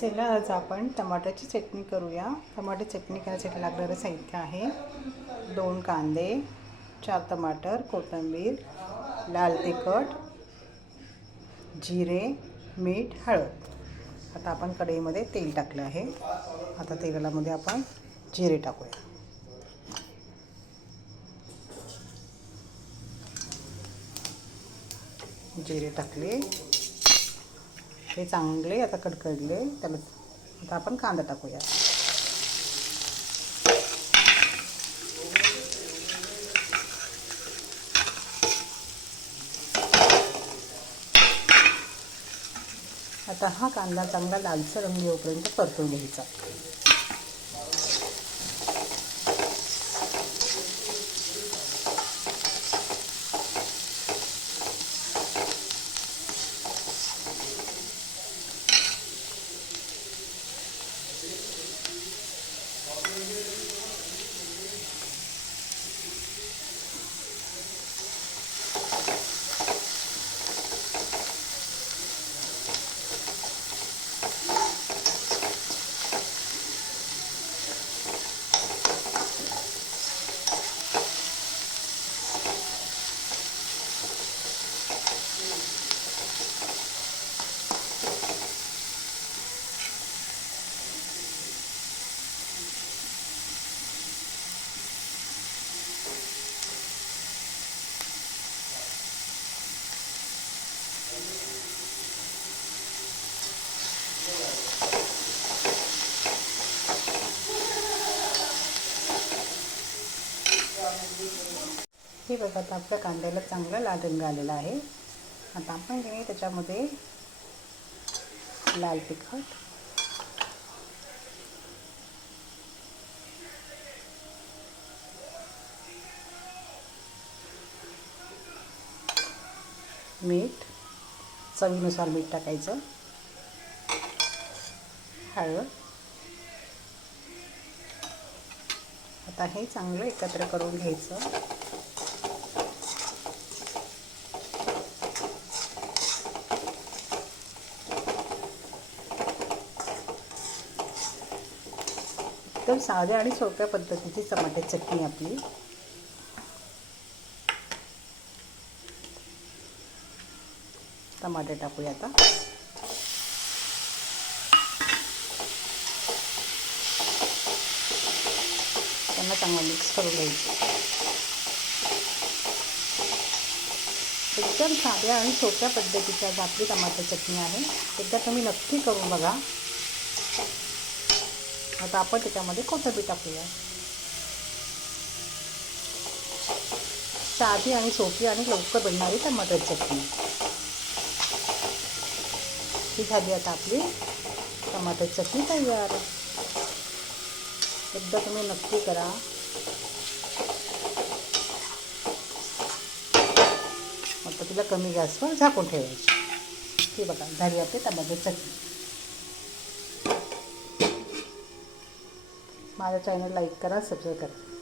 चला आज आपण टमाट्याची चटणी करूया। टमाटे चटणी करायसाठी लागणारे साहित्य आहे 2 कांदे, 4 टमाटर, कोथिंबीर, लाल तिखट, जिरे, मीठ, हळद। आता आपण कढईमध्ये तेल टाकले आहे। आता तेलामध्ये आपण जिरे टाकूया। जिरे टाकले, हे चांगले आता कडकडले। त्याला आता आपण कांदा टाकूया। आता हा कांदा चांगला लालसर रंग येऊपर्यंत परतून घ्यायचा। हे बघा, आता आपल्या कांद्याला चांगला लाल रंग आलेला आहे। आता आपण त्याच्यामध्ये लाल तिखट, मीठ, चवीनुसार मीठ टाकायचं, हळद। आता हे चांगलं एकत्र करून घ्यायचं। एकदम साध्या आणि सोप्या पद्धतीची टमाट्याची चटणी आपली। टमाटे टाकूया आता। त्यांना चांगलं मिक्स करून घ्यायचं। एकदम साध्या आणि सोप्या पद्धतीची आज आपली टमाट्याची चटणी आहे। एकदा तुम्ही नक्की करून बघा। आता आपण त्याच्यामध्ये कोथिंबीर टाकूया। साधी आणि सोपी आणि लवकर बनणारी टमाट्याची चटणी ही झाली। आता आपली टमाट्याची चटणी तयार। एकदा तुम्ही नक्की करा। आता तिला कमी गॅसवर झाकून ठेवायची। हे बघा, झाली आपली टमाट्याची चटणी। माझ्या चॅनल लाईक करा, सबस्क्राईब करा।